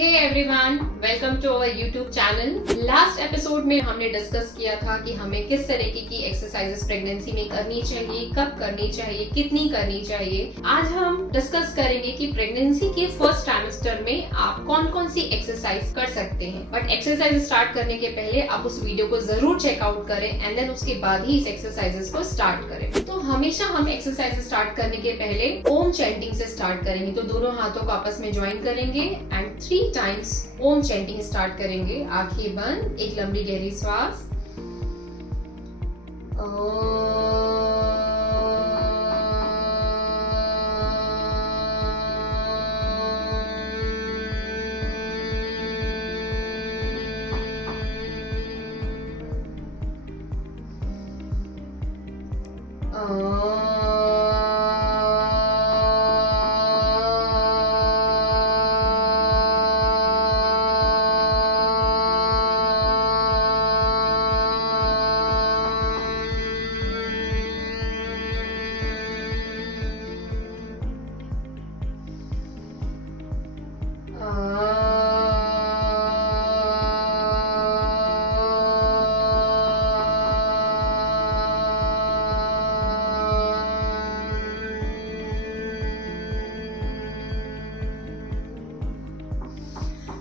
Hey everyone, welcome to our YouTube channel. Last episode में हमने discuss किया था कि हमें किस तरीके की एक्सरसाइजेस प्रेगनेंसी में करनी चाहिए, कब करनी चाहिए, कितनी करनी चाहिए। आज हम डिस्कस करेंगे कि प्रेगनेंसी के फर्स्ट ट्राइमेस्टर में आप कौन कौन सी एक्सरसाइज कर सकते हैं। बट एक्सरसाइज स्टार्ट करने के पहले आप उस वीडियो को जरूर चेकआउट करें एंड देन उसके बाद ही इस एक्सरसाइजेस को स्टार्ट करें। तो हमेशा हम एक्सरसाइज स्टार्ट करने के पहले ओम चैंटिंग से स्टार्ट करेंगे। तो दोनों हाथों को आपस में ज्वाइन करेंगे and 3 times Om chanting start करेंगे। आंखें बंद, एक लंबी गहरी श्वास।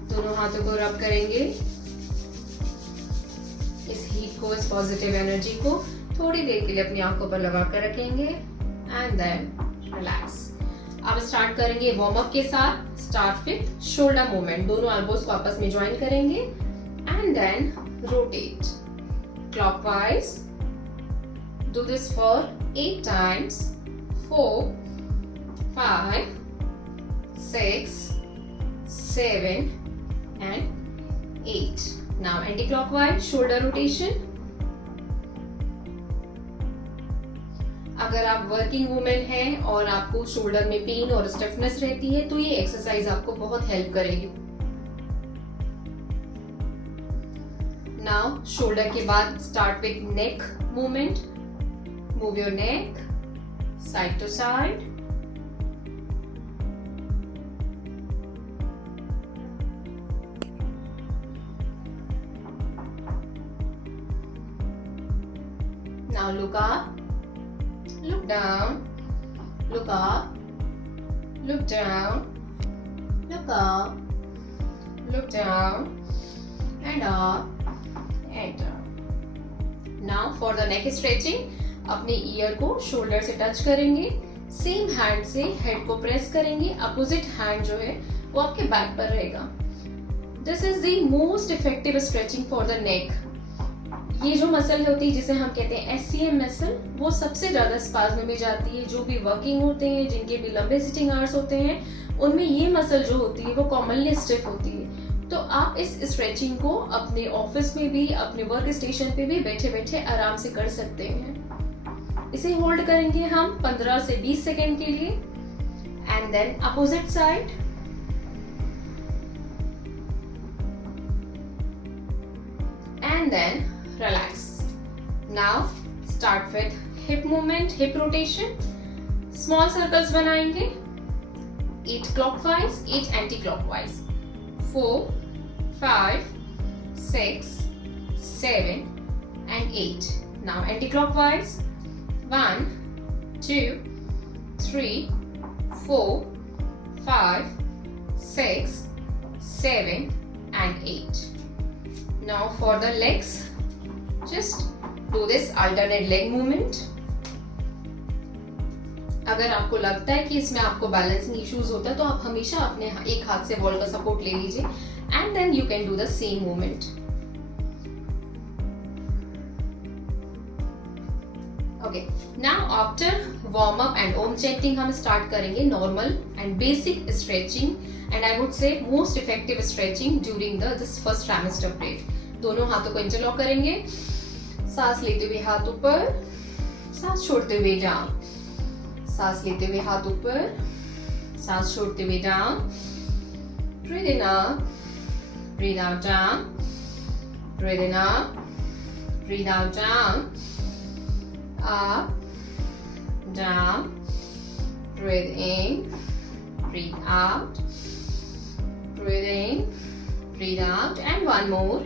दोनों हाथों को रब करेंगे। इस हीट को, इस पॉजिटिव एनर्जी को थोड़ी देर के लिए अपनी आंखों पर लगा कर रखेंगे एंड देन रिलैक्स। अब स्टार्ट करेंगे वार्म अप के साथ। Start with shoulder movement. दोनों एल्बोज को आपस में ज्वाइन करेंगे and then rotate clockwise. Do this for 8 times. 4 5 6 7 and 8. Now anti-clockwise shoulder rotation. अगर आप वर्किंग वुमेन हैं और आपको शोल्डर में पेन और स्टिफनेस रहती है तो ये एक्सरसाइज आपको बहुत हेल्प करेगी। नाउ शोल्डर के बाद start with neck movement. Move your neck side to side. Now look up, look down, look up, look down, look up, look down, and up, and down. Now for the neck stretching, अपने year को shoulder से touch करेंगे। Same hand से head को press करेंगे। Opposite hand जो है वो आपके बैक पर रहेगा। This is the most effective stretching for the neck. ये जो मसल होती है जिसे हम कहते हैं SCM मसल, वो सबसे ज्यादा स्पाज्म में जाती है। जो भी वर्किंग होते हैं, जिनके भी लंबे सिटिंग आवर्स होते हैं, उनमें ये मसल जो होती है वो कॉमनली स्टिफ होती है। तो आप इस स्ट्रेचिंग को अपने ऑफिस में भी, अपने वर्क स्टेशन पे भी बैठे बैठे आराम से कर सकते हैं। इसे होल्ड करेंगे हम 15 से 20 सेकेंड के लिए and then opposite side. And then relax. Now start with hip movement, hip rotation. Small circles बनाएंगे। 8 clockwise, 8 anti-clockwise. 4 5 6 7 and 8. Now anti-clockwise. 1 2 3 4 5 6 7 and 8. Now for the legs, just do this alternate leg movement. अगर आपको लगता है कि इसमें आपको balancing issues होता है तो आप हमेशा अपने एक हाथ से वॉल का सपोर्ट ले लीजिए and then you can do the same movement. Okay, now after warm up and Om chanting हम स्टार्ट करेंगे normal and basic stretching and I would say most effective stretching during this first trimester period. दोनों हाथों को interlock करेंगे। सांस लेते हुए हाथ ऊपर, सांस छोड़ते हुए डाउन, सांस लेते हुए हाथ ऊपर, सांस छोड़ते हुए down. Breathe in up, breathe out down, breathe in up, breathe out down, up, down, breathe in, breathe out, breathe in, breathe out and one more.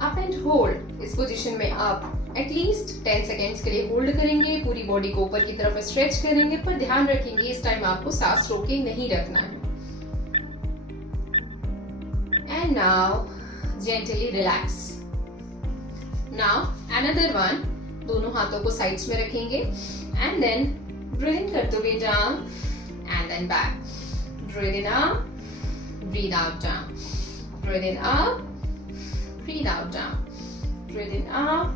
Up and hold. इस पोजीशन में आप एटलीस्ट 10 सेकेंड्स के लिए hold करेंगे, पूरी body को ऊपर की तरफ स्ट्रेच करेंगे, पर ध्यान रखेंगे इस टाइम आपको सांस रोके नहीं रखना है. And now gently relax. Now another one. दोनों हाथों को साइड्स में रखेंगे एंड देन ब्रीथ इन करते हुए down and then back. Breathe in up, breathe out down. Breathe in up, breathe out down. Breathe in up,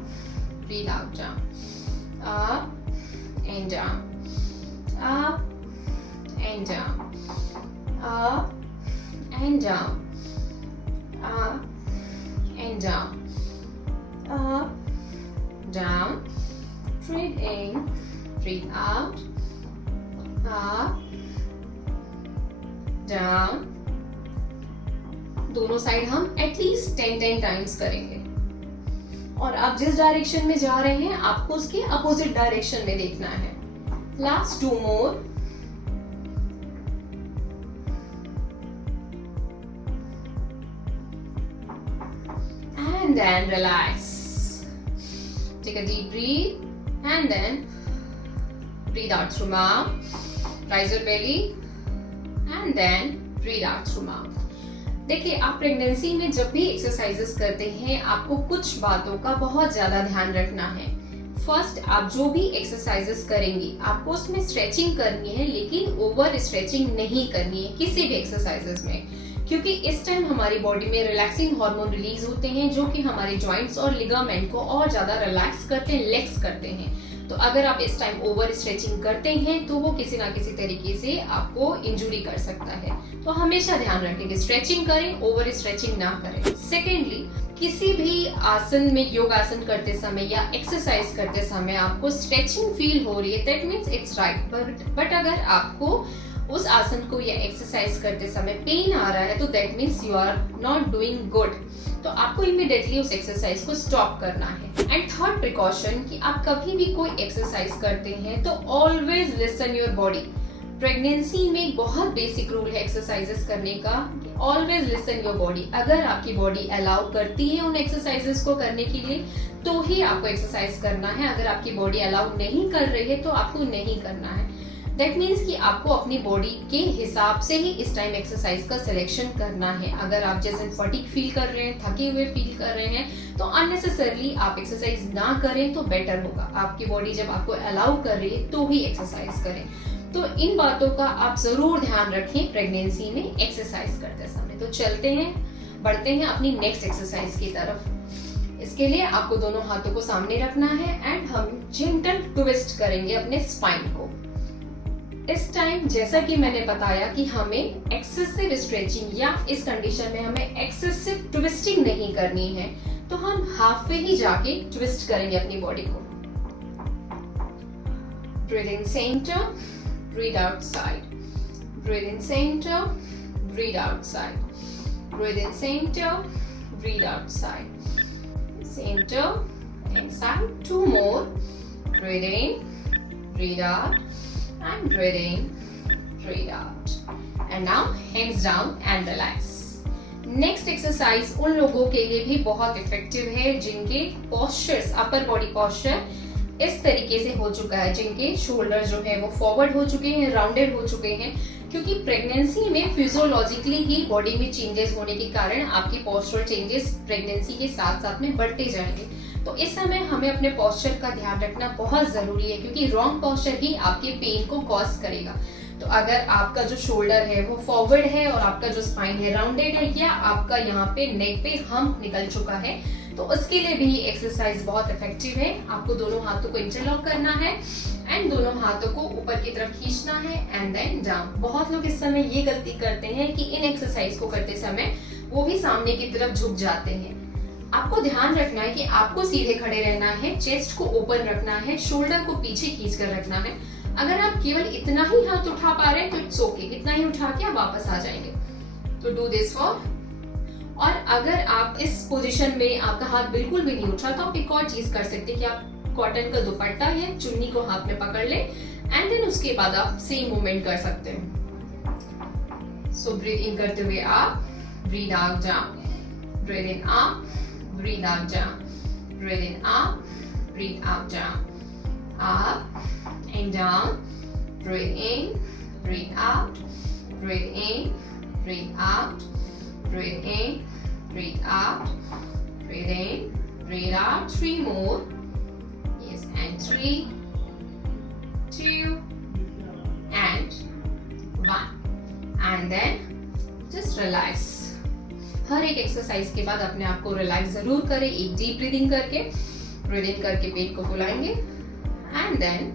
breathe out down. Up and down. Up and down. Up and down. Up and down. Up, down. Breathe in, breathe out. Up, down. दोनों side हम at least 10 times करेंगे. और आप जिस direction में जा रहे हैं आपको उसके अपोजिट डायरेक्शन में देखना है. Last 2 more. And then relax. Take a deep breath and then breathe out through mouth. Raise your belly and then breathe out through mouth. देखिए, आप प्रेगनेंसी में जब भी एक्सरसाइजेस करते हैं आपको कुछ बातों का बहुत ज्यादा ध्यान रखना है. फर्स्ट, आप जो भी एक्सरसाइजेस करेंगे आपको उसमें स्ट्रेचिंग करनी है, लेकिन ओवर स्ट्रेचिंग नहीं करनी है किसी भी एक्सरसाइजेस में, क्योंकि इस टाइम हमारी बॉडी में रिलैक्सिंग हार्मोन रिलीज होते हैं जो कि हमारे जॉइंट्स और लिगामेंट को और ज्यादा रिलैक्स करते हैं, रिलैक्स करते हैं. तो अगर आप इस टाइम ओवर स्ट्रेचिंग करते हैं तो वो किसी ना किसी तरीके से आपको इंजुरी कर सकता है. तो हमेशा ध्यान रखें कि स्ट्रेचिंग करें, ओवर स्ट्रेचिंग ना करें. सेकेंडली, किसी भी आसन में, योगासन करते समय या एक्सरसाइज करते समय आपको स्ट्रेचिंग फील हो रही है, that means it's right. But अगर आपको उस आसन को या एक्सरसाइज करते समय पेन आ रहा है तो that means you are not doing good. तो आपको इमीडिएटली उस एक्सरसाइज को स्टॉप करना है. एंड थर्ड प्रिकॉशन कि आप कभी भी कोई एक्सरसाइज करते हैं तो always listen your body. Pregnancy में बहुत बेसिक रूल है एक्सरसाइजेस करने का, ऑलवेज लिसन योर बॉडी. अगर आपकी बॉडी अलाउ करती है उन एक्सरसाइजेस को करने के लिए तो ही आपको एक्सरसाइज करना है. अगर आपकी बॉडी अलाउ नहीं कर रही है तो आपको नहीं करना है. दैट मीन्स कि आपको अपनी बॉडी के हिसाब से ही इस टाइम एक्सरसाइज का सिलेक्शन करना है. अगर आप जैसे फटीग फील कर रहे हैं, थके हुए फील कर रहे हैं तो अननेसेसरली आप एक्सरसाइज ना करें तो बेटर होगा. आपकी बॉडी जब आपको अलाउ कर रही है तो ही एक्सरसाइज करें. तो इन बातों का आप जरूर ध्यान रखें प्रेगनेंसी में एक्सरसाइज करते समय. तो चलते हैं, बढ़ते हैं अपनी नेक्स्ट एक्सरसाइज की तरफ. इसके लिए आपको दोनों हाथों को सामने रखना है एंड हम जेंटल ट्विस्ट करेंगे अपने स्पाइन को. इस टाइम जैसा कि मैंने बताया कि हमें एक्सेसिव स्ट्रेचिंग या इस कंडीशन में हमें एक्सेसिव ट्विस्टिंग नहीं करनी है, तो हम हाफ वे ही जाके ट्विस्ट करेंगे अपनी बॉडी को. Breathe in centre, breathe out side. Breathe in centre, breathe out side. Breathe in centre, breathe out side. Centre and side. 2 more. Breathe in, breathe out. And breathe in, breathe out. And now hands down and relax. Next exercise उन लोगों के लिए भी बहुत effective है जिनके postures, upper body posture इस तरीके से हो चुका है, जिनके शोल्डर जो है वो फॉरवर्ड हो चुके हैं, राउंडेड हो चुके हैं, क्योंकि प्रेगनेंसी में फिजियोलॉजिकली ही बॉडी में चेंजेस होने के कारण आपकी पोस्चर चेंजेस प्रेगनेंसी के साथ साथ में बढ़ते जाएंगे. तो इस समय हमें अपने पोस्चर का ध्यान रखना बहुत जरूरी है, क्योंकि रॉन्ग पोस्चर ही आपके पेन को कॉज करेगा. तो अगर आपका जो शोल्डर है वो फॉरवर्ड है और आपका जो स्पाइन है राउंडेड है, या आपका यहाँ पे नेक पे हम्प निकल चुका है, तो उसके लिए भी एक्सरसाइज बहुत इफेक्टिव है. आपको दोनों हाथों को इंटरलॉक करना है एंड दोनों हाथों को ऊपर की तरफ खींचना है एंड देन डाउन. बहुत लोग इस समय ये गलती करते हैं कि इन एक्सरसाइज को करते समय वो भी सामने की तरफ झुक जाते हैं. आपको ध्यान रखना है कि आपको सीधे खड़े रहना है, चेस्ट को ओपन रखना है, शोल्डर को पीछे खींच कर रखना है. अगर आप केवल इतना ही हाथ उठा पा रहे हैं तो इट्स ओके, इतना ही उठा के आप वापस आ जाएंगे. तो डू दिस फॉर. और अगर आप इस पोजीशन में आपका हाथ बिल्कुल भी नहीं उठा तो आप एक और चीज कर सकते हैं कि आप कॉटन का दुपट्टा या चुन्नी को हाथ में पकड़ ले एंड देन उसके बाद आप सेम मूवमेंट कर सकते हैं. सो ब्रीथ इन करते हुए up, breathe out down, breathe in up, breathe out down, breathe in up, breathe out down, up and down, breathe in, breathe out, breathe in, breathe out, breathe in, breathe out, breathe in, breathe out. 3 more. Yes, and 3, 2 and 1. And then just relax. हर एक exercise के बाद अपने आप को relax जरूर करें. एक deep breathing करके, ब्रीद इन करके पेट को फुलाएंगे एंड देन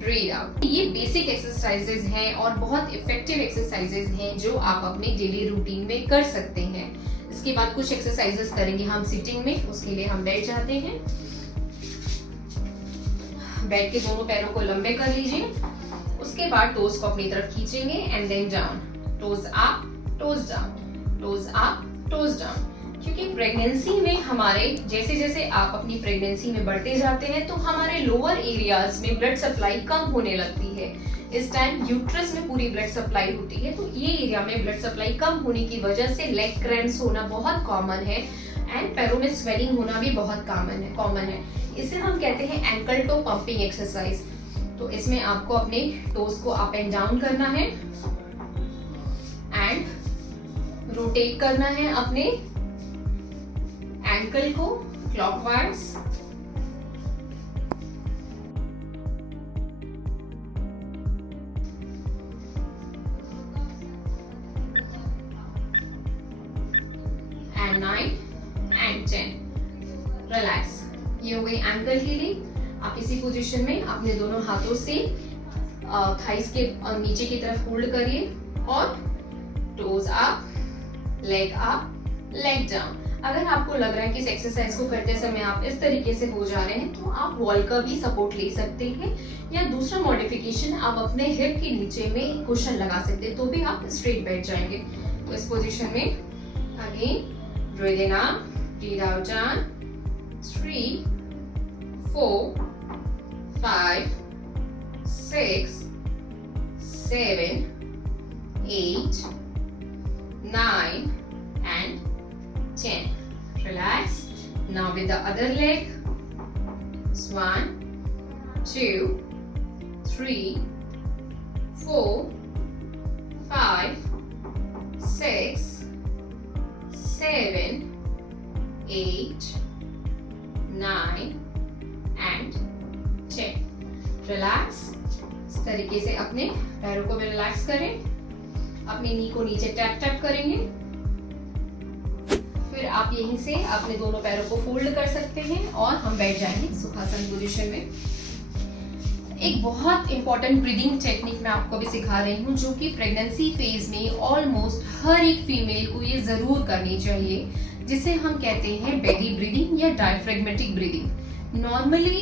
ब्रीद आउट. ये बेसिक एक्सरसाइजेज हैं और बहुत इफेक्टिव एक्सरसाइजेज हैं जो आप अपने डेली रूटीन में कर सकते हैं. इसके बाद कुछ एक्सरसाइजेज करेंगे हम सिटिंग में. उसके लिए हम बैठ जाते हैं. बैठ के दोनों पैरों को लंबे कर लीजिए. उसके बाद टोज को अपनी तरफ खींचेंगे and then down. Toes up, toes down, toes up, toes down. क्योंकि प्रेगनेंसी में हमारे जैसे जैसे आप अपनी प्रेगनेंसी में बढ़ते जाते हैं तो हमारे लोअर एरियाज में ब्लड सप्लाई कम होने लगती है. इस टाइम यूट्रस में पूरी ब्लड सप्लाई होती है, तो ये एरिया में ब्लड सप्लाई कम होने की वजह से लेग क्रैम्प्स होना बहुत कॉमन है एंड पैरों में स्वेलिंग होना भी बहुत कॉमन है. इसे हम कहते हैं एंकल टो पंपिंग एक्सरसाइज. तो इसमें आपको अपने टोज को अप एंड डाउन करना है एंड रोटेट करना है अपने एंकल को क्लॉकवाइज. And 9 and 10. रिलैक्स. ये हो गई एंकल हीलिंग. आप इसी पोजीशन में अपने दोनों हाथों से थाइस के नीचे की तरफ होल्ड करिए और toes up, leg up, leg down. अगर आपको लग रहा है कि इस एक्सरसाइज को करते समय आप इस तरीके से हो जा रहे हैं तो आप वॉल का भी सपोर्ट ले सकते हैं या दूसरा मॉडिफिकेशन आप अपने हिप के नीचे में कुशन लगा सकते हैं तो भी आप स्ट्रेट बैठ जाएंगे. तो इस पोजीशन में again breathe in up, breathe out down. 3, 4, 5, 6, 7, 8, 9 and 10. Relax. Now with the other leg. 1, 2, 3, 4, 5, 6, 7, 8, 9 and 10. Relax. इस तरीके से अपने पैरों को भी रिलैक्स करें. अपनी नी को नीचे टैप टैप करेंगे. फिर आप यहीं से अपने दोनों पैरों को फोल्ड कर सकते हैं और हम बैठ जाएंगे सुखासन पोजीशन में. एक बहुत इंपॉर्टेंट ब्रीदिंग टेक्निक मैं आपको भी सिखा रही हूँ जो कि प्रेगनेंसी फेज में ऑलमोस्ट हर एक फीमेल को ये जरूर करनी चाहिए, जिसे हम कहते हैं बेली ब्रीदिंग या diaphragmatic breathing. Normally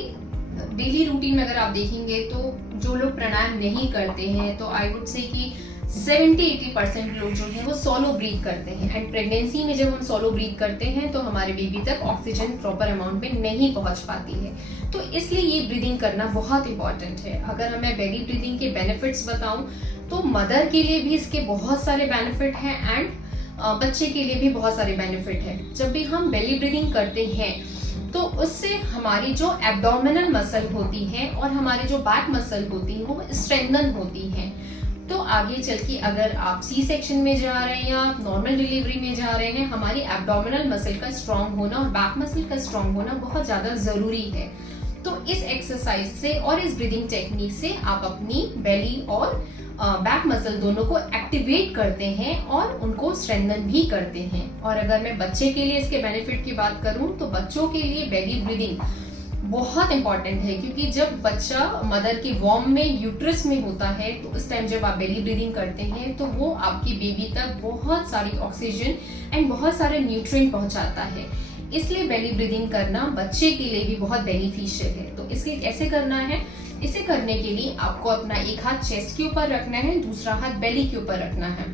daily routine में अगर आप देखेंगे तो जो लोग प्राणायाम नहीं करते हैं तो आई वुड से कि 70-80% लोग जो है वो सोलो ब्रीथ करते हैं. एंड प्रेगनेंसी में जब हम सोलो ब्रीथ करते हैं तो हमारे बेबी तक ऑक्सीजन प्रॉपर अमाउंट में नहीं पहुंच पाती है. तो इसलिए ये ब्रीदिंग करना बहुत इंपॉर्टेंट है. अगर मैं बेली ब्रीदिंग के बेनिफिट्स बताऊं तो मदर के लिए भी इसके बहुत सारे बेनिफिट हैं एंड बच्चे के लिए भी बहुत सारे बेनिफिट है. जब भी हम बेली ब्रीदिंग करते हैं तो उससे हमारी जो एब्डोमिनल मसल होती है और हमारी जो बैक मसल होती है वो स्ट्रेंथन होती है. तो आगे चल के अगर आप सी सेक्शन में जा रहे हैं या आप नॉर्मल डिलीवरी में जा रहे हैं, हमारी एब्डोमिनल मसल का स्ट्रांग होना और बैक मसल का स्ट्रांग होना बहुत ज्यादा जरूरी है. तो इस एक्सरसाइज से और इस ब्रीदिंग टेक्निक से आप अपनी बेली और बैक मसल दोनों को एक्टिवेट करते हैं और उनको स्ट्रेंथन भी करते हैं. और अगर मैं बच्चे के लिए इसके बेनिफिट की बात करूं तो बच्चों के लिए बेली ब्रीदिंग बहुत इंपॉर्टेंट है, क्योंकि जब बच्चा मदर के वॉर्म में यूट्रस में होता है तो उस टाइम जब आप बेली ब्रीदिंग करते हैं तो वो आपकी बेबी तक बहुत सारी ऑक्सीजन एंड बहुत सारे न्यूट्रिएंट पहुंचाता है. इसलिए बेली ब्रीदिंग करना बच्चे के लिए भी बहुत बेनिफिशियल है. तो इसके कैसे करना है? इसे करने के लिए आपको अपना एक हाथ चेस्ट के ऊपर रखना है, दूसरा हाथ बेली के ऊपर रखना है.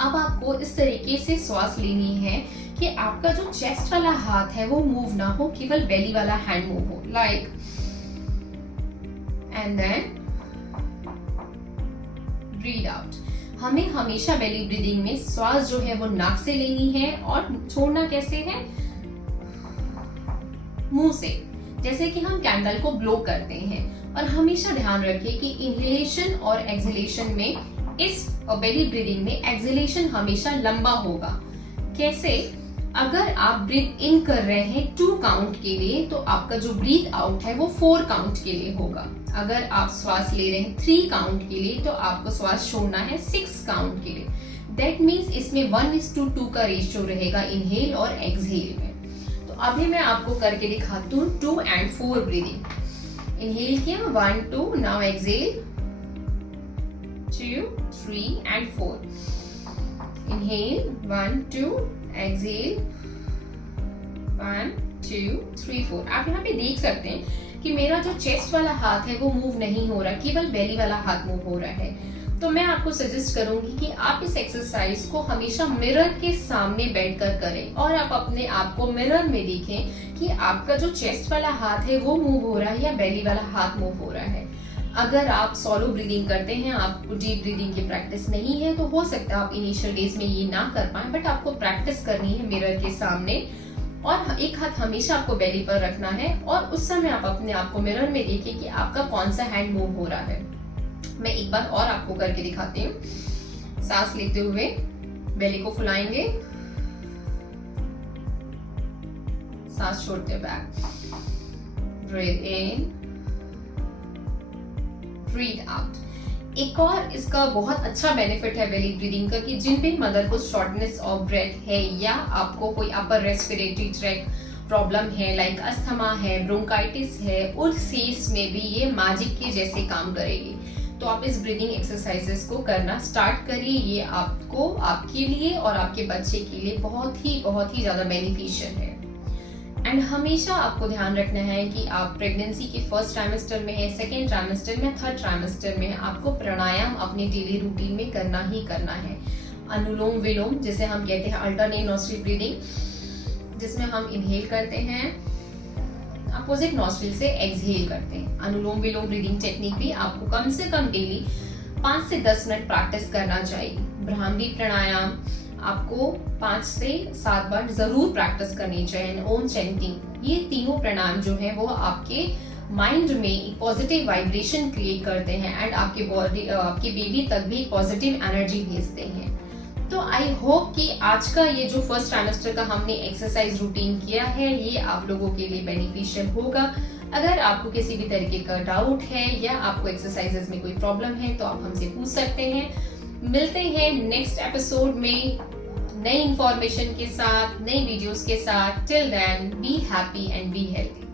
अब आपको इस तरीके से श्वास लेनी है कि आपका जो चेस्ट वाला हाथ है वो मूव ना हो, केवल बेली वाला हैंड मूव हो. Like and then breathe out. हमें हमेशा बेली ब्रीदिंग में श्वास जो है वो नाक से लेनी है और छोड़ना कैसे है, मुंह से, जैसे कि हम कैंडल को ब्लो करते हैं। और हमेशा ध्यान रखिए कि इनहेलेशन और एक्सहेलेशन में, इस बेली ब्रीदिंग में एक्सहेलेशन हमेशा लंबा होगा। कैसे? अगर आप ब्रीथ इन कर रहे हैं 2 काउंट के लिए, तो आपका जो ब्रीथ आउट है वो 4 काउंट के लिए होगा। अगर आप श्वास ले रहे हैं 3 काउंट के लिए, तो आपको श्वास छोड़ना है 6 काउंट के लिए। दैट मीन्स इसमें 1:2 का रेशियो रहेगा इनहेल और एक्सहेल में। तो अभी मैं आपको करके दिखाती हूँ 2 and 4 ब्रीदिंग। इनहेल किया 1 2, now exhale 2 3 and 4। Inhale 1 2, exhale 1 2 3 4। आप यहाँ पे देख सकते हैं कि मेरा जो चेस्ट वाला हाथ है वो मूव नहीं हो रहा, केवल बेली वाला हाथ मूव हो रहा है। तो मैं आपको सजेस्ट करूंगी कि आप इस एक्सरसाइज को हमेशा मिरर के सामने बैठकर करें और आप अपने आप को मिरर में देखें कि आपका जो चेस्ट वाला हाथ है वो मूव हो रहा है या बेली वाला हाथ मूव हो रहा है। अगर आप सोलो ब्रीदिंग करते हैं, आपको डीप ब्रीदिंग की प्रैक्टिस नहीं है, तो हो सकता है आप इनिशियल डेज में ये ना कर पाए, बट आपको प्रैक्टिस करनी है मिरर के सामने और एक हाथ हमेशा आपको बेली पर रखना है और उस समय आप अपने आप को मिरर में देखिए कि आपका कौन सा हैंड मूव हो रहा है। मैं एक बार और आपको करके दिखाती हूँ। सांस लेते हुए बेली को फुलाएंगे, सांस छोड़ते हुए बैक, ब्रीथ इन, ब्रीथ आउट। एक और इसका बहुत अच्छा बेनिफिट है बेली ब्रीदिंग का कि जिन भी मदर को शॉर्टनेस ऑफ ब्रेथ है या आपको कोई अपर रेस्पिरेटरी ट्रैक्ट प्रॉब्लम है, लाइक अस्थमा है, ब्रोंकाइटिस है, उस केस में भी ये मैजिक के जैसे काम करेगी। तो आप इस ब्रीदिंग एक्सरसाइजेस को करना स्टार्ट करिए। ये आपको, आपके लिए और आपके बच्चे के लिए बहुत ही ज्यादा बेनिफिशियल है। एंड हमेशा आपको ध्यान रखना है कि आप प्रेगनेंसी के फर्स्ट ट्राइमेस्टर में है, सेकेंड ट्राइमेस्टर में, थर्ड ट्राइमेस्टर में, आपको प्राणायाम अपने डेली रूटीन में करना ही करना है। अनुलोम विलोम जिसे हम कहते हैं अल्टरनेट नॉस्ट्रिल ब्रीदिंग, जिसमें हम इनहेल करते हैं, अपोजिट नॉस्ट्रिल से एक्सहेल करते हैं। अनुलोम विलोम ब्रीदिंग टेक्निक भी आपको कम से कम डेली 5 से 10 मिनट प्रैक्टिस करना चाहिए। ब्राह्मी प्राणायाम आपको 5 से 7 बार जरूर प्रैक्टिस करनी चाहिए। ओम चैंटिंग, ये तीनों प्राणायाम जो है वो आपके माइंड में एक पॉजिटिव वाइब्रेशन क्रिएट करते हैं एंड आपके बॉडी, आपके बेबी तक भी पॉजिटिव एनर्जी भेजते हैं। तो आई होप कि आज का ये जो फर्स्ट ट्राइमेस्टर का हमने एक्सरसाइज रूटीन किया है ये आप लोगों के लिए बेनिफिशियल होगा। अगर आपको किसी भी तरीके का डाउट है या आपको एक्सरसाइजेस में कोई प्रॉब्लम है तो आप हमसे पूछ सकते हैं। मिलते हैं नेक्स्ट एपिसोड में नई इंफॉर्मेशन के साथ, नई वीडियोस के साथ। Till then be happy and be healthy.